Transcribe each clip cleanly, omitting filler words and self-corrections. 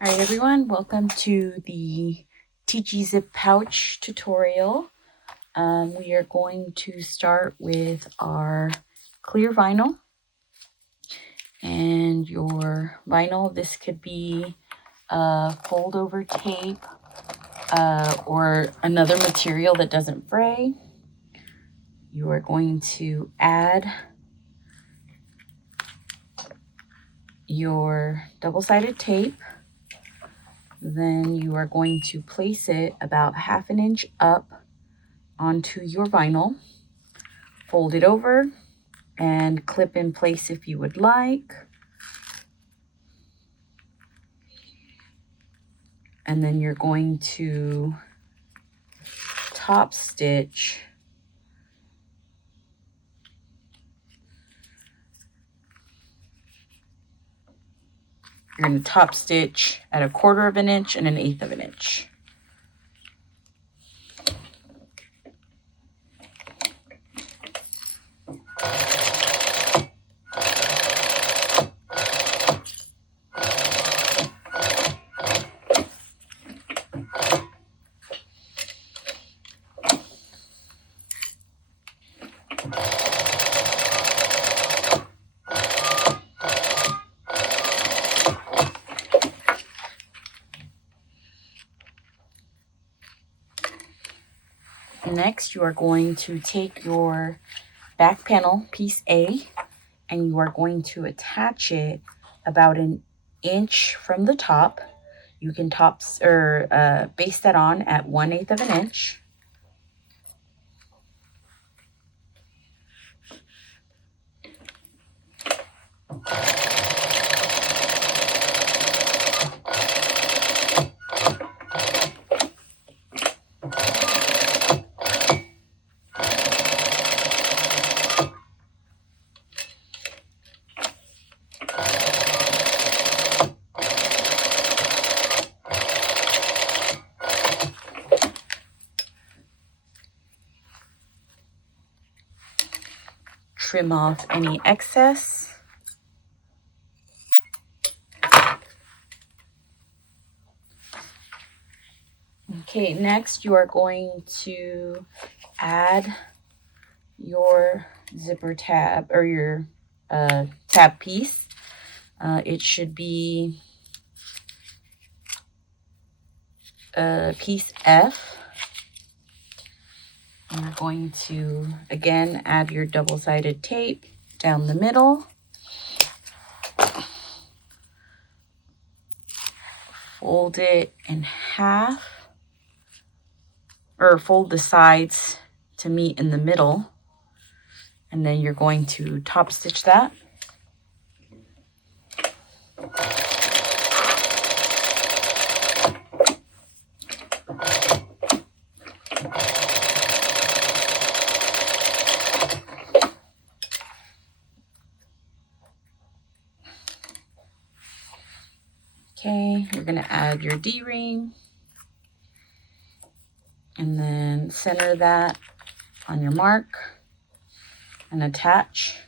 All right, everyone, welcome to the Teachy Zip Pouch tutorial. We are going to start with our clear vinyl. And your vinyl, this could be fold over tape or another material that doesn't fray. You are going to add your double-sided tape. Then you are going to place it about 1/2 inch up onto your vinyl, fold it over, and clip in place if you would like. And then you're going to top stitch at 1/4 of an inch and 1/8 of an inch. Next, you are going to take your back panel, piece A, and you are going to attach it about 1 inch from the top. You can base that on at 1/8 of an inch. Trim off any excess. Okay, next you are going to add your zipper tab or your tab piece. It should be piece F. You're going to, again, add your double-sided tape down the middle. Fold it in half, or fold the sides to meet in the middle. And then you're going to top stitch that. Okay, you're going to add your D-ring and then center that on your mark and attach.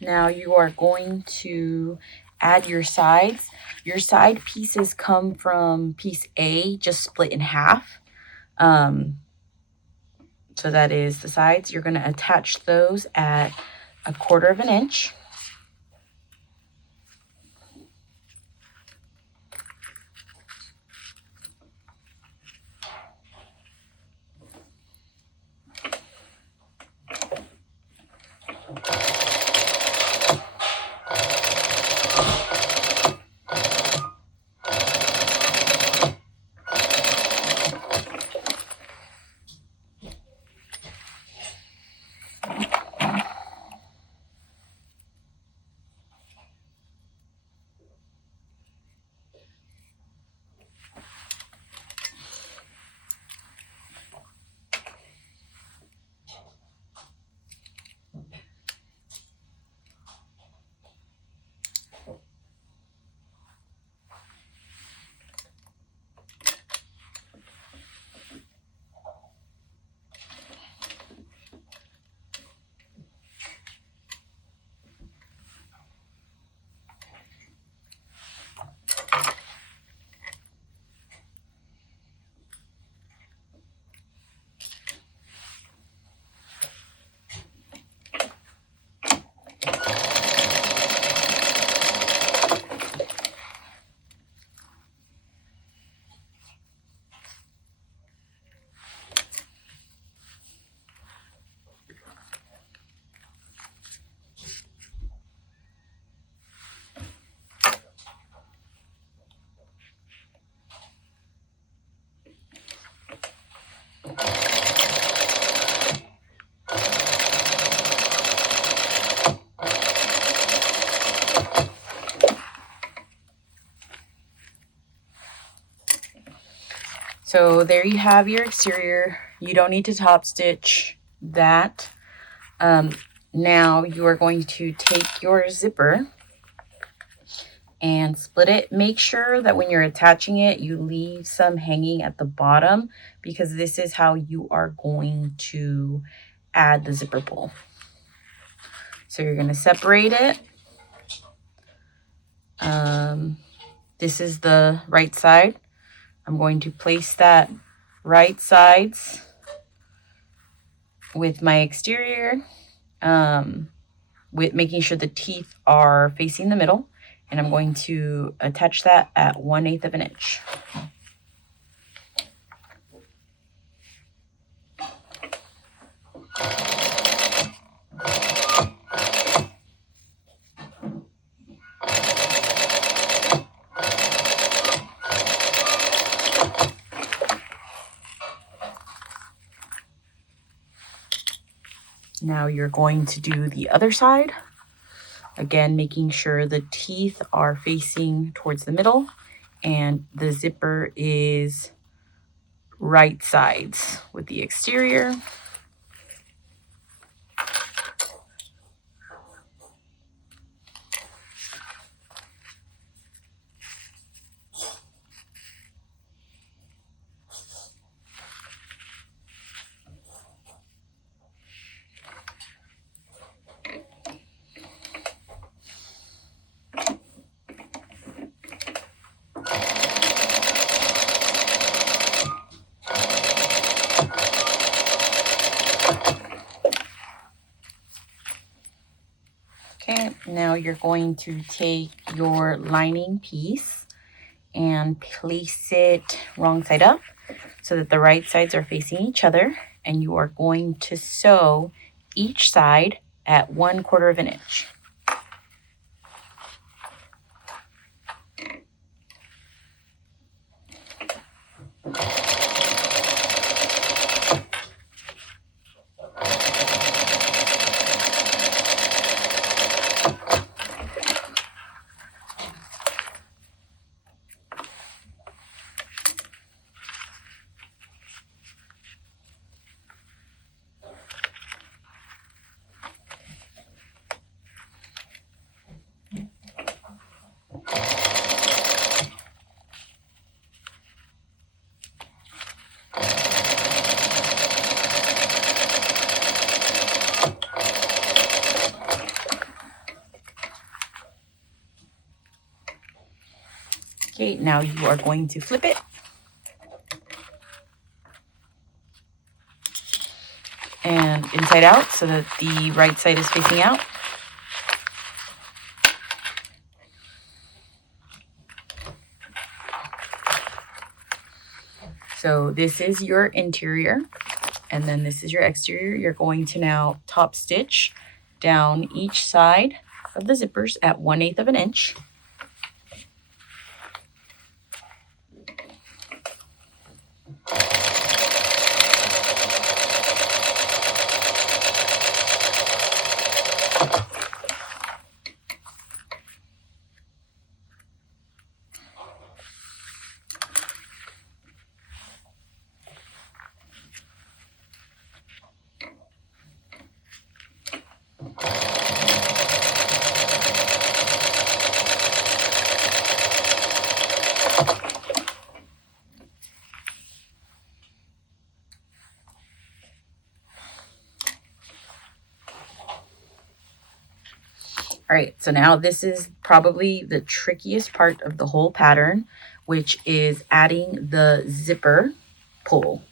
Now you are going to add your sides. Your side pieces come from piece A, just split in half. So that is the sides. You're going to attach those at 1/4 of an inch. So there you have your exterior. You don't need to top stitch that. Now you are going to take your zipper and split it. Make sure that when you're attaching it, you leave some hanging at the bottom, because this is how you are going to add the zipper pull. So you're going to separate it. This is the right side. I'm going to place that right sides with my exterior, with making sure the teeth are facing the middle, and I'm going to attach that at 1/8 of an inch. Now you're going to do the other side. Again, making sure the teeth are facing towards the middle and the zipper is right sides with the exterior. Okay, now you're going to take your lining piece and place it wrong side up so that the right sides are facing each other, and you are going to sew each side at 1/4 of an inch. Okay, now you are going to flip it. And inside out so that the right side is facing out. So this is your interior, and then this is your exterior. You're going to now top stitch down each side of the zippers at 1/8 of an inch. All right, so now this is probably the trickiest part of the whole pattern, which is adding the zipper pull.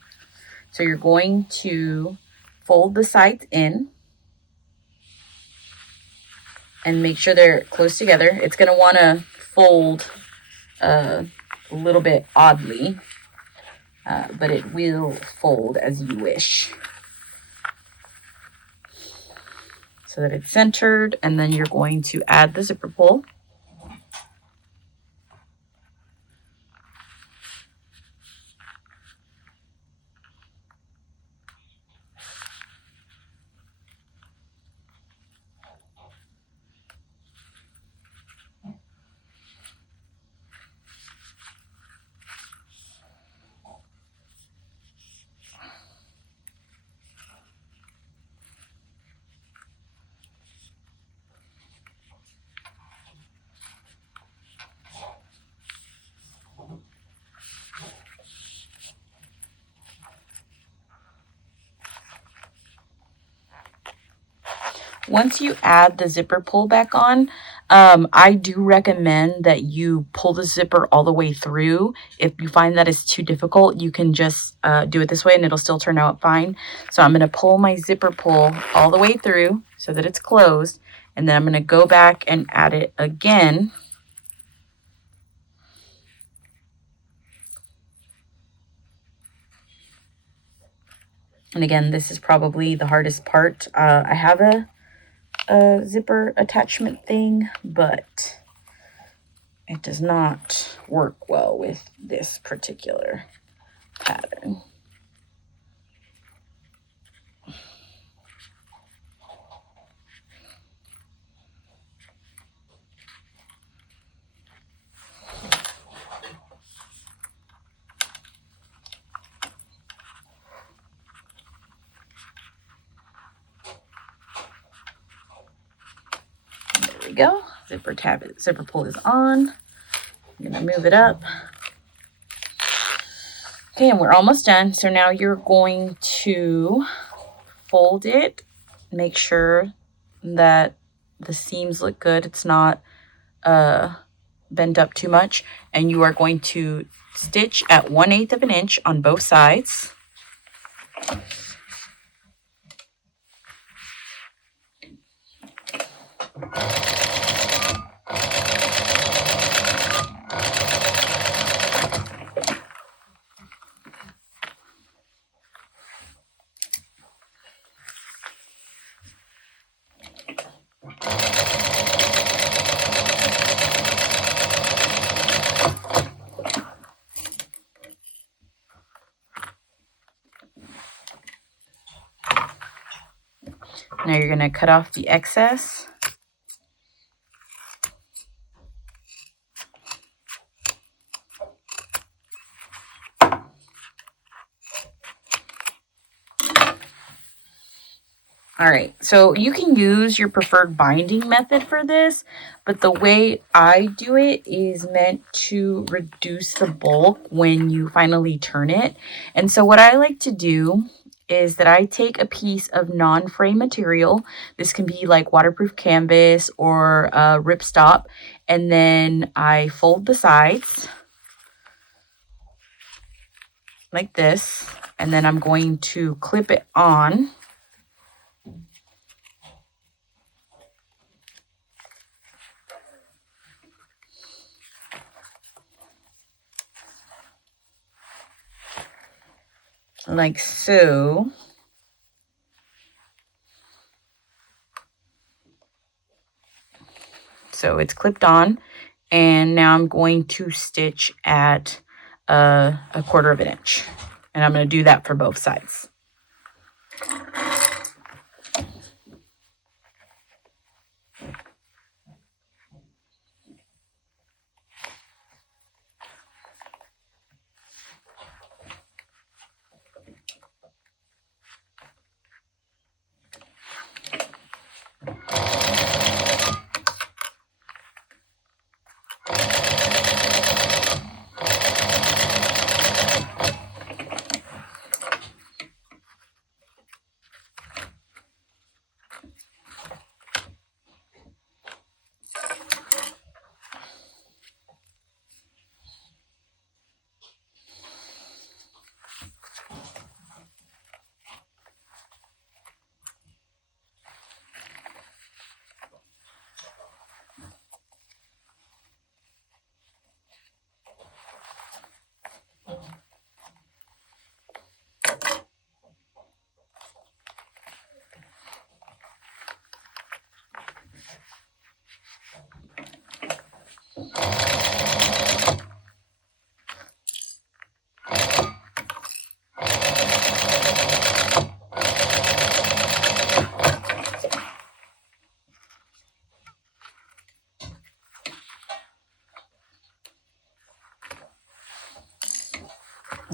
So you're going to fold the sides in and make sure they're close together. It's going to want to fold a little bit oddly, but it will fold as you wish, so that it's centered. And then you're going to add the zipper pull. once you add the zipper pull back on, I do recommend that you pull the zipper all the way through. If you find that is too difficult, you can just do it this way and it'll still turn out fine. So I'm going to pull my zipper pull all the way through so that it's closed. And then I'm going to go back and add it again. And again, this is probably the hardest part. I have a zipper attachment thing, but it does not work well with this particular pattern. There we go. Zipper pull is on. I'm gonna move it up. Okay, and we're almost done. So now you're going to fold it. Make sure that the seams look good. It's not bent up too much. And you are going to stitch at 1/8 of an inch on both sides. Now you're going to cut off the excess. All right, so you can use your preferred binding method for this, but the way I do it is meant to reduce the bulk when you finally turn it. And so what I like to do is that I take a piece of non-frame material. This can be like waterproof canvas or ripstop, and then I fold the sides like this, and then I'm going to clip it on. Like so. So it's clipped on, and now I'm going to stitch at a 1/4 of an inch, and I'm going to do that for both sides.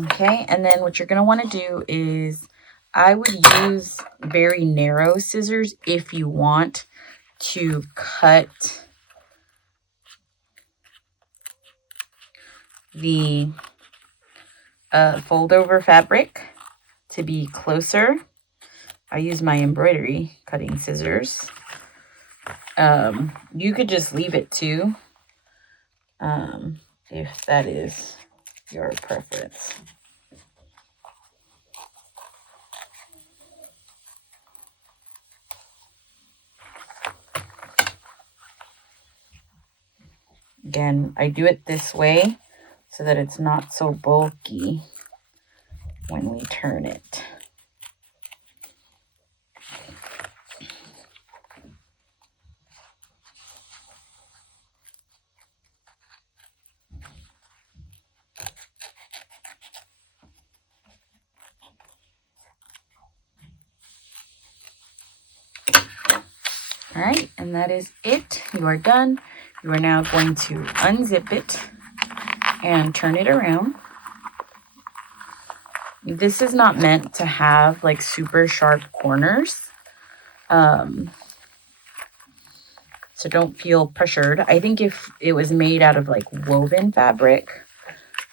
Okay, and then what you're going to want to do is, I would use very narrow scissors if you want to cut the fold over fabric to be closer. I use my embroidery cutting scissors. You could just leave it too, if that is your preference. Again, I do it this way so that it's not so bulky when we turn it. All right, and that is it. You are done. You are now going to unzip it and turn it around. This is not meant to have like super sharp corners. So don't feel pressured. I think if it was made out of like woven fabric,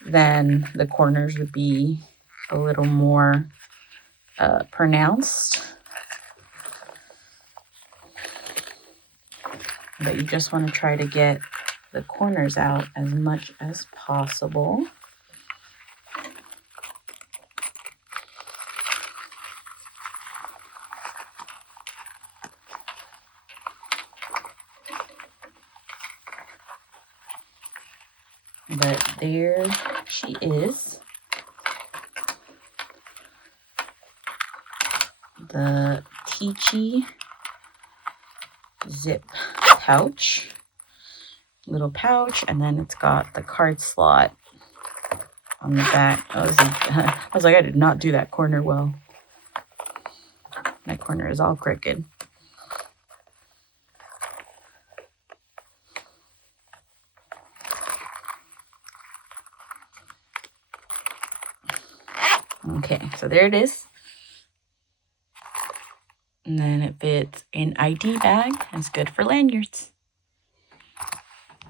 then the corners would be a little more pronounced. But you just want to try to get the corners out as much as possible. But there she is. The Teachy Zip Pouch. Little pouch, and then it's got the card slot on the back. I was like, I did not do that corner well. That corner is all crooked. Okay, so there it is. And then it fits an ID bag. It's good for lanyards.